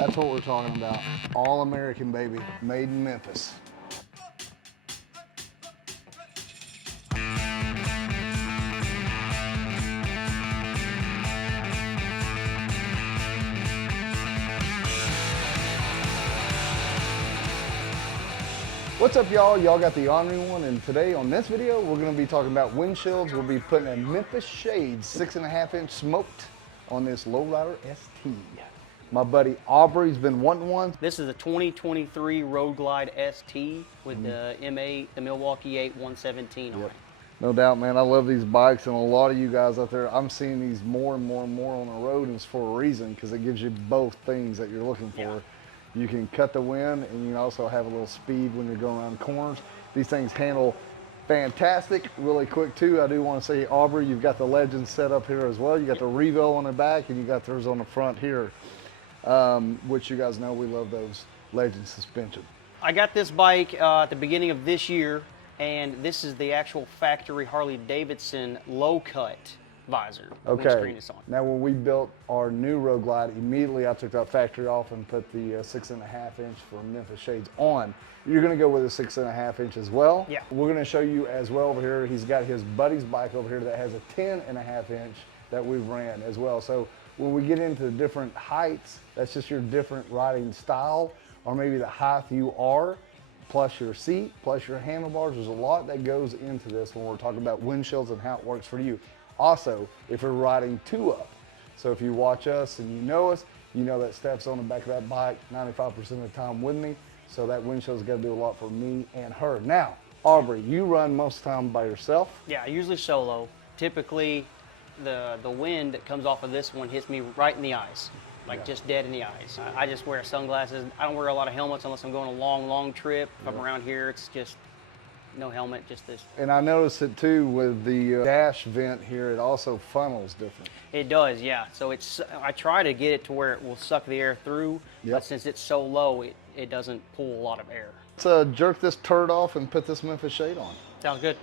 That's what we're talking about. All American, baby. Made in Memphis. What's up, y'all? Y'all got the Ornery One, and today on this video, we're gonna be talking about windshields. We'll be putting a Memphis Shades 6.5-inch smoked on this lowrider ST. My buddy Aubrey's been wanting one. This is a 2023 Road Glide ST with the M8, the Milwaukee 8 117 on it. No doubt, man. I love these bikes, and a lot of you guys out there, I'm seeing these more and more and more on the road, and it's for a reason, because it gives you both things that you're looking for. Yeah. You can cut the wind, and you can also have a little speed when you're going around corners. These things handle fantastic, really quick too. I do want to say, Aubrey, you've got the Legends set up here as well. You got the Revo on the back, and you got theirs on the front here, which you guys know we love those Legends suspension. I got this bike at the beginning of this year, and this is the actual factory Harley-Davidson low-cut visor. Okay. Now, when we built our new Road Glide, immediately I took that factory off and put the 6.5-inch for Memphis Shades on. You're going to go with a 6.5-inch as well. Yeah. We're going to show you as well over here. He's got his buddy's bike over here that has a 10.5-inch that we've ran as well. So when we get into the different heights, that's just your different riding style, or maybe the height you are, plus your seat, plus your handlebars. There's a lot that goes into this when we're talking about windshields and how it works for you. Also, if you're riding two up, so if you watch us and you know that Steph's on the back of that bike 95% of the time with me, so that windshield's got to do a lot for me and her. Now, Aubrey, you run most of the time by yourself? Yeah, usually solo. Typically, the wind that comes off of this one hits me right in the eyes, like just dead in the eyes. I just wear sunglasses. I don't wear a lot of helmets unless I'm going a long trip. If I'm around here, it's just no helmet, just this. And I noticed it too with the dash vent here, it also funnels different. It does, yeah. So I try to get it to where it will suck the air through, but since it's so low, it doesn't pull a lot of air. Let's jerk this turd off and put this Memphis Shade on. Sounds good.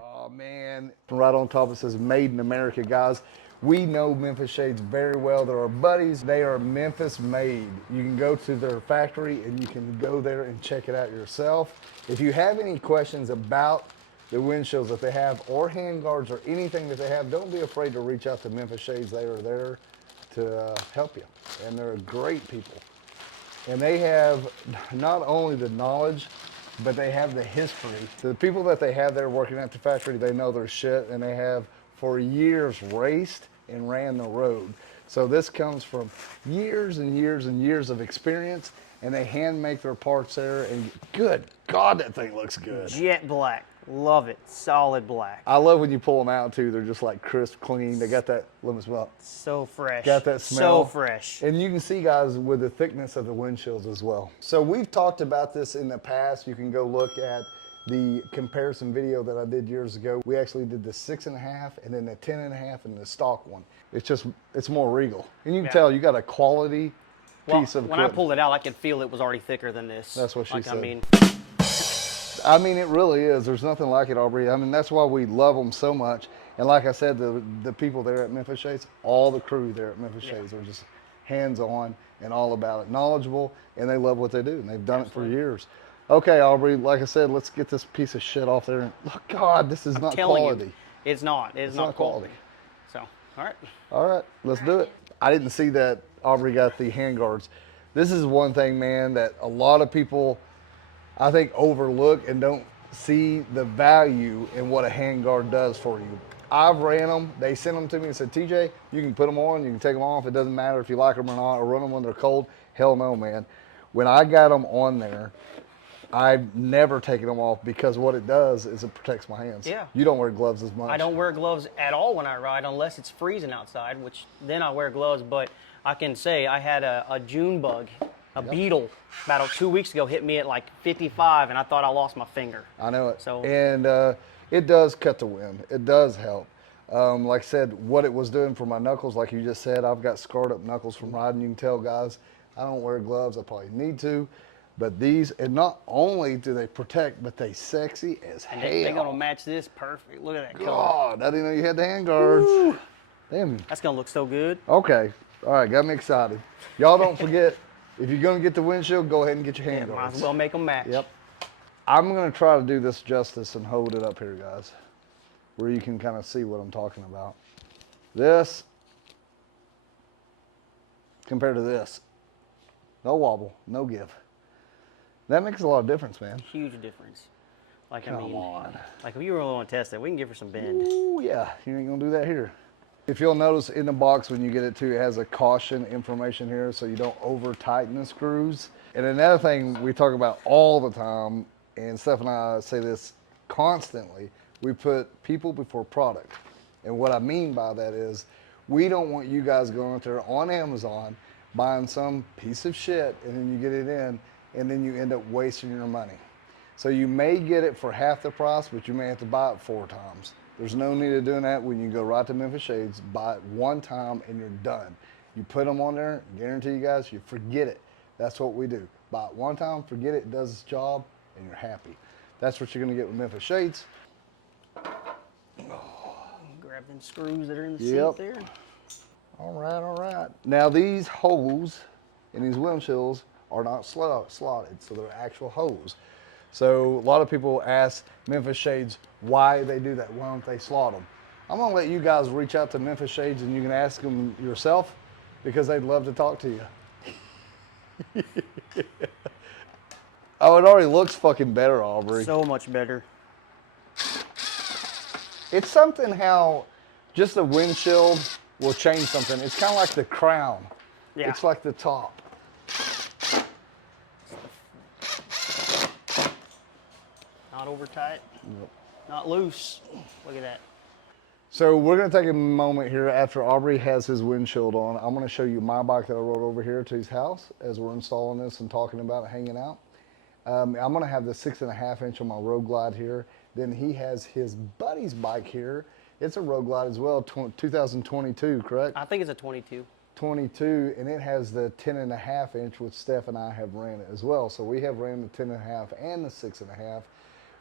Oh man, right on top it says Made in America, guys. We know Memphis Shades very well. They're our buddies. They are Memphis made. You can go to their factory and you can go there and check it out yourself. If you have any questions about the windshields that they have, or handguards, or anything that they have, don't be afraid to reach out to Memphis Shades. They are there to help you. And they're great people. And they have not only the knowledge, but they have the history. The people that they have there working at the factory, they know their shit, and they have for years raced and ran the road. So this comes from years and years and years of experience, and they hand make their parts there, and good God, that thing looks good. Jet black, love it, solid black. I love when you pull them out too, they're just like crisp, clean. They got that, let me smell. So fresh. Got that smell. So fresh. And you can see, guys, with the thickness of the windshields as well. So we've talked about this in the past. You can go look at the comparison video that I did years ago. We actually did the 6.5 and then the 10.5 and the stock one. It's more regal. And you can tell you got a quality piece of equipment. When I pulled it out, I could feel it was already thicker than this. That's what she said. I mean, it really is. There's nothing like it, Aubrey. I mean, that's why we love them so much. And like I said, the people there at Memphis Shades, all the crew there at Memphis Shades are just hands-on and all about it, knowledgeable, and they love what they do, and they've done it for years. Okay, Aubrey, like I said, let's get this piece of shit off there. And look, God, this is not quality. It's not. It's not quality. So, all right. All right, let's do it. I didn't see that Aubrey got the handguards. This is one thing, man, that a lot of people, I think, overlook and don't see the value in what a handguard does for you. I've ran them. They sent them to me and said, TJ, you can put them on, you can take them off. It doesn't matter if you like them or not, or run them when they're cold. Hell no, man. When I got them on there, I've never taken them off, because what it does is it protects my hands. Yeah. You don't wear gloves as much. I don't wear gloves at all when I ride, unless it's freezing outside, which then I wear gloves. But I can say I had a June bug, a beetle, about 2 weeks ago, hit me at like 55, and I thought I lost my finger. I know it. So, and it does cut the wind. It does help. Like I said, what it was doing for my knuckles, like you just said, I've got scarred up knuckles from riding. You can tell, guys, I don't wear gloves. I probably need to. But these, and not only do they protect, but they sexy as hell. They're gonna match this perfect. Look at that color. God, I didn't know you had the handguards. Damn. That's gonna look so good. Okay. All right, got me excited. Y'all don't forget, if you're gonna get the windshield, go ahead and get your Yeah, hand might guards. as well make them match. Yep. I'm gonna try to do this justice and hold it up here, guys, where you can kind of see what I'm talking about. This compared to this, no wobble, no give. That makes a lot of difference, man. Huge difference. Like, Come I mean, on. like if you really want to test it, we can give her some bend. Ooh, yeah, you ain't gonna do that here. If you'll notice in the box when you get it too, it has a caution information here so you don't over tighten the screws. And another thing we talk about all the time, and Steph and I say this constantly, we put people before product. And what I mean by that is we don't want you guys going out there on Amazon buying some piece of shit and then you get it in and then you end up wasting your money. So you may get it for half the price, but you may have to buy it 4 times. There's no need of doing that when you go right to Memphis Shades, buy it 1 time and you're done. You put them on there, guarantee you guys, you forget it. That's what we do. Buy it 1 time, forget it, does its job, and you're happy. That's what you're gonna get with Memphis Shades. Grab them screws that are in the Yep. seat there. All right, all right. Now these holes in these windshields are not slotted, so they're actual holes. So a lot of people ask Memphis Shades why they do that. Why don't they slot them? I'm gonna let you guys reach out to Memphis Shades and you can ask them yourself because they'd love to talk to you. Oh, it already looks fucking better, Aubrey. So much better. It's something how just the windshield will change something. It's kind of like the crown. Yeah. It's like the top. Not over tight. Yep. Not loose. Look at that. So we're gonna take a moment here after Aubrey has his windshield on. I'm gonna show you my bike that I rode over here to his house as we're installing this and talking about it, hanging out. I'm gonna have the 6.5 inch on my Road Glide here. Then he has his buddy's bike here. It's a Road Glide as well, 2022, correct? I think it's a 22. 22, and it has the 10.5 inch, which Steph and I have ran it as well. So we have ran the 10.5 and the 6.5.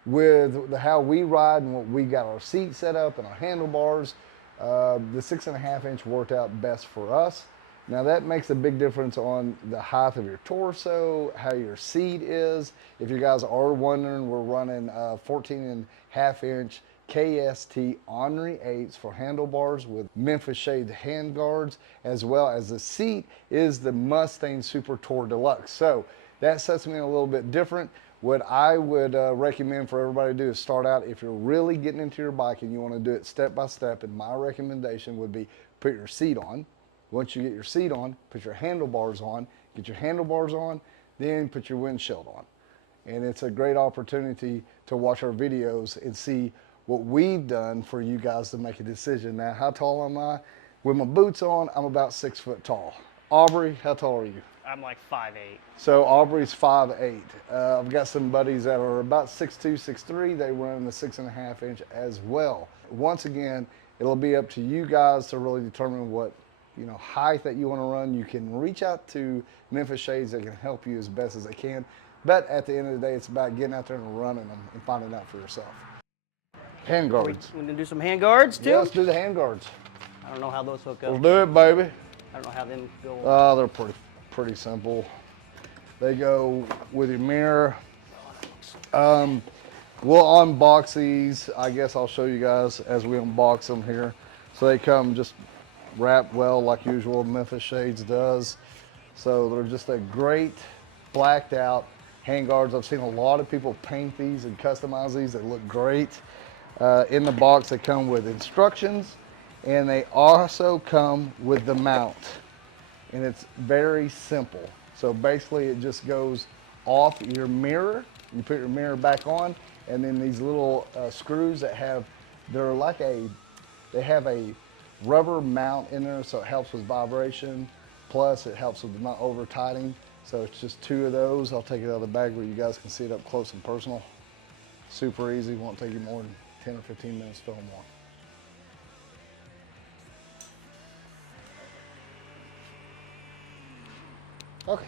With how we ride and what we got our seat set up and our handlebars, the 6.5 inch worked out best for us. Now that makes a big difference on the height of your torso, how your seat is. If you guys are wondering, we're running 14.5 inch KST Ornery 8s for handlebars with Memphis Shades handguards, as well as the seat is the Mustang Super Tour Deluxe. So that sets me a little bit different. What I would recommend for everybody to do is start out, if you're really getting into your bike and you want to do it step by step, and my recommendation would be put your seat on. Once you get your seat on, put your handlebars on, get your handlebars on, then put your windshield on. And it's a great opportunity to watch our videos and see what we've done for you guys to make a decision. Now, how tall am I? With my boots on, I'm about 6 foot tall. Aubrey, how tall are you? I'm like 5'8". So Aubrey's 5'8". I've got some buddies that are about 6'2", 6'3". They run the 6.5 inch as well. Once again, it'll be up to you guys to really determine what height that you want to run. You can reach out to Memphis Shades. They can help you as best as they can. But at the end of the day, it's about getting out there and running them and finding out for yourself. Handguards. We're gonna do some hand guards too? Yeah, let's do the handguards. I don't know how those hook up. We'll do it, baby. I don't know how them go. They're pretty simple. They go with your mirror. We'll unbox these. I guess I'll show you guys as we unbox them here. So they come just wrapped well like usual, Memphis Shades does. So they're just a great blacked out handguards. I've seen a lot of people paint these and customize these. They look great. In the box they come with instructions, and they also come with the mount. And it's very simple. So basically it just goes off your mirror. You put your mirror back on, and then these little screws that they have a rubber mount in there, so it helps with vibration. Plus it helps with not over tightening. So it's just 2 of those. I'll take it out of the bag where you guys can see it up close and personal. Super easy, won't take you more than 10 or 15 minutes to film one. Okay.